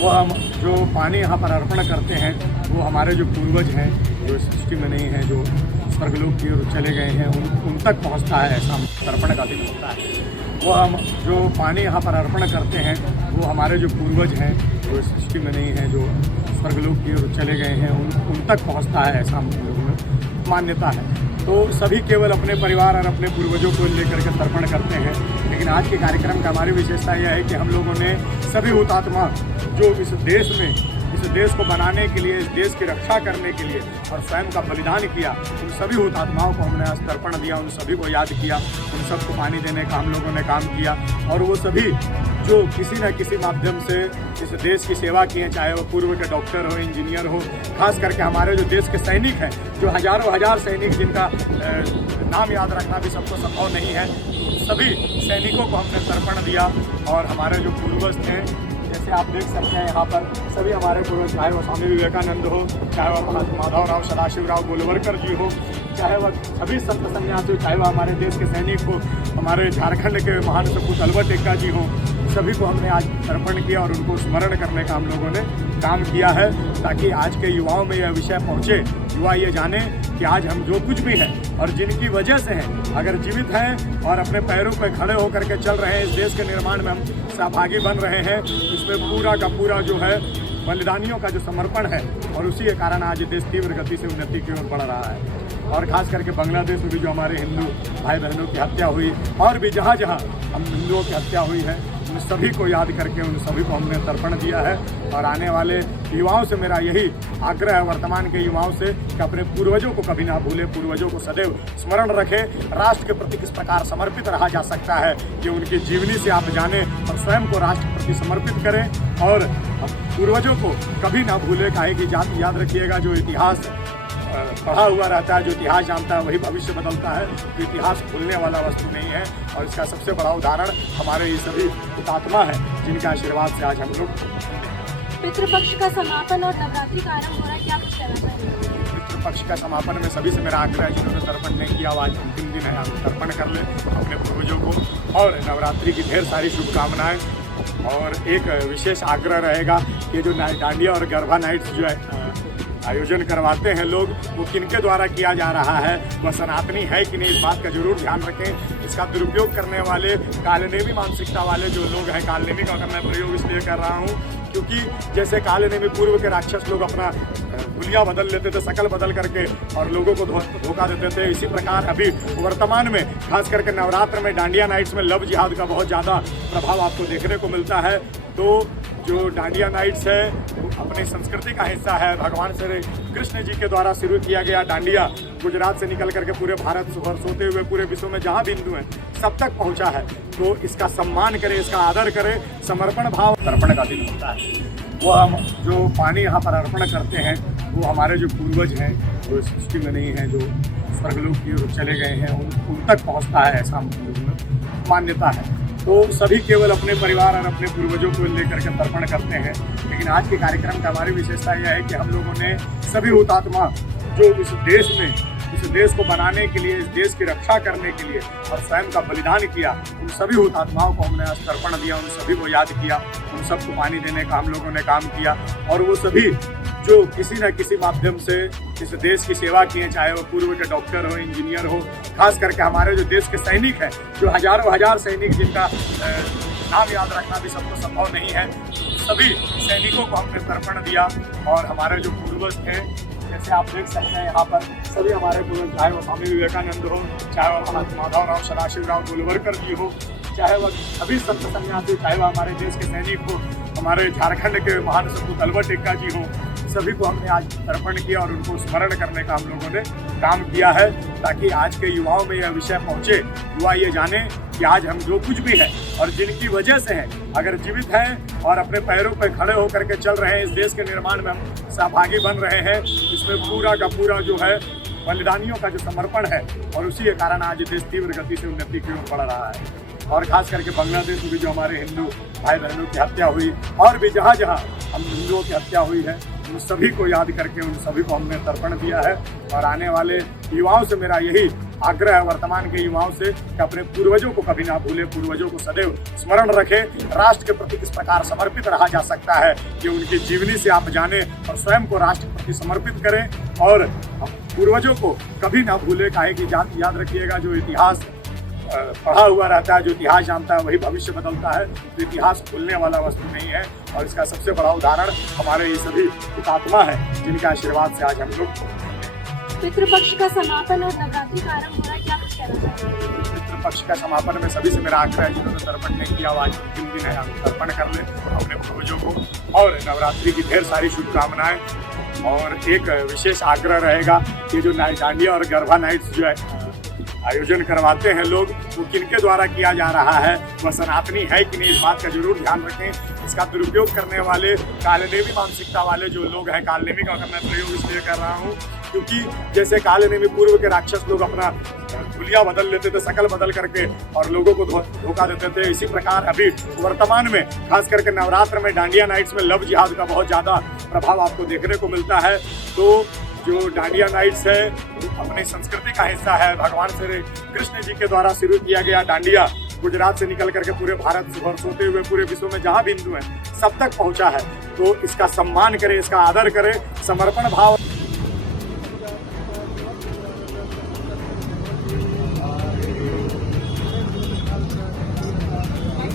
वो हम जो पानी यहाँ पर अर्पण करते हैं वो हमारे जो पूर्वज हैं, जो इस सृष्टि में नहीं हैं, जो स्वर्गलोक की ओर चले गए हैं, उन तक पहुँचता है। ऐसा तर्पण का दिन होता है। वो हम जो पानी यहाँ पर अर्पण करते हैं वो हमारे जो पूर्वज हैं, जो इस सृष्टि में नहीं हैं, जो स्वर्गलोक की ओर चले गए हैं, उन तक पहुँचता है। ऐसा हम लोगों में मान्यता है। तो सभी केवल अपने परिवार और अपने पूर्वजों को लेकर के तर्पण करते हैं, लेकिन आज के कार्यक्रम का हमारी विशेषता यह है कि हम लोगों ने सभी हुतात्मा जो इस देश को बनाने के लिए, इस देश की रक्षा करने के लिए और स्वयं का बलिदान किया, उन सभी हुतात्माओं को हमने आज तर्पण दिया, उन सभी को याद किया, उन सबको पानी देने का हम लोगों ने काम किया। और वो सभी जो किसी न किसी माध्यम से इस देश की सेवा किए, चाहे वो पूर्व के डॉक्टर हो, इंजीनियर हो, खास करके हमारे जो देश के सैनिक हैं, जो हजारों हजार सैनिक जिनका नाम याद रखना भी सबको संभव नहीं है, सभी सैनिकों को हमने तर्पण दिया। और हमारे जो पूर्वज थे, जैसे आप देख सकते हैं यहाँ पर सभी हमारे पूर्वज, चाहे वो स्वामी विवेकानंद हो, चाहे वो माधवराव सदाशिवराव गोलवलकर जी हो, चाहे वह सभी संत सन्यासी, चाहे वह हमारे देश के सैनिक हो, हमारे झारखंड के महान सपूत अल्बर्ट एक्का जी हो, सभी को हमने आज तर्पण किया और उनको स्मरण करने का हम लोगों ने काम किया है, ताकि आज के युवाओं में यह विषय पहुँचे, युवा ये जाने कि आज हम जो कुछ भी हैं और जिनकी वजह से हैं, अगर जीवित हैं और अपने पैरों पर खड़े होकर के चल रहे हैं, इस देश के निर्माण में हम सहभागी बन रहे हैं, इसमें पूरा का पूरा जो है बलिदानियों का जो समर्पण है, और उसी के कारण आज देश तीव्र गति से उन्नति की ओर बढ़ रहा है। और ख़ास करके बांग्लादेश में भी जो हमारे हिंदू भाई बहनों की हत्या हुई, और भी जहाँ जहाँ हम हिंदुओं की हत्या हुई है, उन सभी को याद करके उन सभी को हमने तर्पण दिया है। और आने वाले युवाओं से मेरा यही आग्रह है, वर्तमान के युवाओं से, कि अपने पूर्वजों को कभी ना भूलें, पूर्वजों को सदैव स्मरण रखें। राष्ट्र के प्रति किस प्रकार समर्पित रहा जा सकता है, ये उनकी जीवनी से आप जानें और स्वयं को राष्ट्र के प्रति समर्पित करें। और पूर्वजों को कभी ना भूलें, काहे कि याद रखिएगा, जो इतिहास पढ़ा हुआ रहता है, जो इतिहास जानता है, वही भविष्य बदलता है। तो इतिहास भूलने वाला वस्तु नहीं है, और इसका सबसे बड़ा उदाहरण हमारे ये सभी हुतात्मा हैं, जिनका आशीर्वाद से आज हम लोग। पितृपक्ष का समापन और नवरात्रि का आरंभ हो रहा है, क्या कुछ कहना चाहिए? पितृपक्ष का समापन में सभी से मेरा आग्रह है, जिन्होंने तर्पण नहीं किया, आज अंतिम दिन है, आप तर्पण कर लें अपने पूर्वजों को। और नवरात्रि की ढेर सारी शुभकामनाएं। और एक विशेष आग्रह रहेगा कि जो डांडिया और गरबा नाइट्स जो है आयोजन करवाते हैं लोग, वो किनके द्वारा किया जा रहा है, वह सनातनी है कि नहीं, इस बात का जरूर ध्यान रखें। इसका दुरुपयोग करने वाले कालनेमी मानसिकता वाले जो लोग हैं, कालनेमी का मैं प्रयोग इसलिए कर रहा हूँ क्योंकि जैसे कालनेमी पूर्व के राक्षस लोग अपना हुलिया बदल लेते थे, शकल बदल करके, और लोगों को धोखा देते थे, इसी प्रकार अभी वर्तमान में खास करके नवरात्र में डांडिया नाइट्स में लव जिहाद का बहुत ज़्यादा प्रभाव आपको देखने को मिलता है। तो जो डांडिया नाइट्स है वो अपनी संस्कृति का हिस्सा है। भगवान श्री कृष्ण जी के द्वारा शुरू किया गया डांडिया गुजरात से निकल करके पूरे भारत और सोते हुए पूरे विश्व में जहाँ भी हिंदू हैं सब तक पहुँचा है। तो इसका सम्मान करें, इसका आदर करें, समर्पण भाव। तर्पण का दिन होता है। वो हम जो पानी यहाँ पर अर्पण करते हैं वो हमारे जो पूर्वज हैं, जो इस सृष्टि में नहीं हैं, जो स्वर्गलोक की ओर चले गए हैं, उन तक पहुँचता है। ऐसा हम लोगों में मान्यता है। तो सभी केवल अपने परिवार और अपने पूर्वजों को लेकर के तर्पण करते हैं, लेकिन आज के कार्यक्रम का हमारी विशेषता यह है कि हम लोगों ने सभी हुतात्मा जो इस देश को बनाने के लिए, इस देश की रक्षा करने के लिए और स्वयं का बलिदान किया, उन सभी हुतात्माओं को हमने आज तर्पण दिया, उन सभी को याद किया, उन सबको पानी देने का हम लोगों ने काम किया। और वो सभी जो किसी न किसी माध्यम से इस देश की सेवा किए, चाहे वो पूर्व के डॉक्टर हो, इंजीनियर हो, खास करके हमारे जो देश के सैनिक हैं, जो हजारों हजार सैनिक जिनका नाम याद रखना भी सबको संभव नहीं है, सभी सैनिकों को हमने तर्पण दिया। और हमारे जो पूर्वज थे, जैसे आप देख सकते हैं यहाँ पर सभी हमारे पूर्वज, चाहे वो स्वामी विवेकानंद हो, चाहे वो माधवराव सदाशिवराव गोलवलकर जी हो, चाहे वह सभी संत सन्यासी, चाहे वह हमारे देश के सैनिक हो, हमारे झारखंड के महान सपूत अल्बर्ट एक्का जी हो, सभी को हमने आज तर्पण किया और उनको स्मरण करने का हम लोगों ने काम किया है, ताकि आज के युवाओं में यह विषय पहुँचे, युवा ये जाने कि आज हम जो कुछ भी हैं और जिनकी वजह से हैं, अगर जीवित हैं और अपने पैरों पर खड़े होकर के चल रहे हैं, इस देश के निर्माण में हम सहभागी बन रहे हैं, इसमें पूरा का पूरा जो है बलिदानियों का जो समर्पण है, और उसी के कारण आज देश तीव्र गति से उन्नति की ओर बढ़ रहा है। और ख़ास करके बांग्लादेश में भी जो हमारे हिंदू भाई बहनों की हत्या हुई, और भी जहाँ जहाँ हम हिंदुओं की हत्या हुई है, उन सभी को याद करके उन सभी को हमने तर्पण दिया है। और आने वाले युवाओं से मेरा यही आग्रह है वर्तमान के युवाओं से कि अपने पूर्वजों को कभी ना भूले, पूर्वजों को सदैव स्मरण रखें। राष्ट्र के प्रति किस प्रकार समर्पित रहा जा सकता है ये उनकी जीवनी से आप जानें और स्वयं को राष्ट्र के प्रति समर्पित करें और पूर्वजों को कभी ना भूले। काहे कि याद रखिएगा, जो इतिहास पढ़ा हुआ रहता है, जो इतिहास जानता है, वही भविष्य बदलता है। तो इतिहास भूलने वाला वस्तु नहीं है और इसका सबसे बड़ा उदाहरण हमारे ये सभी हुतात्मा हैं जिनके आशीर्वाद से आज हम लोग। पितृपक्ष का समापन और नवरात्रि का आरंभ हो रहा है, क्या कुछ कहना चाहेंगे? पितृपक्ष का समापन में सभी से मेरा आग्रह है, जिन्होंने तर्पण नहीं किया आज अंतिम दिन है, तर्पण कर ले अपने पूर्वजों को। और नवरात्रि की ढेर सारी शुभकामनाएं। और एक विशेष आग्रह रहेगा, ये जो डांडिया और गरबा नाइट्स जो है आयोजन करवाते हैं लोग, वो किनके द्वारा किया जा रहा है, वह सनातनी है कि नहीं, इस बात का जरूर ध्यान रखें। इसका दुरुपयोग करने वाले कालनेमी मानसिकता वाले जो लोग हैं, कालनेमी का मैं प्रयोग इसलिए कर रहा हूँ क्योंकि जैसे कालनेमी पूर्व के राक्षस लोग अपना हुलिया बदल लेते थे, शकल बदल करके, और लोगों को धोखा देते थे, इसी प्रकार अभी वर्तमान में खास करके नवरात्र में डांडिया नाइट्स में लव जिहाद का बहुत ज़्यादा प्रभाव आपको देखने को मिलता है। तो जो डांडिया नाइट्स है अपनी संस्कृति का हिस्सा है। भगवान श्री कृष्ण जी के द्वारा शुरू किया गया डांडिया गुजरात से निकल करके पूरे भारत सोते हुए पूरे विश्व में जहाँ भी हिंदू हैं सब तक पहुँचा है। तो इसका सम्मान करें, इसका आदर करें, समर्पण भाव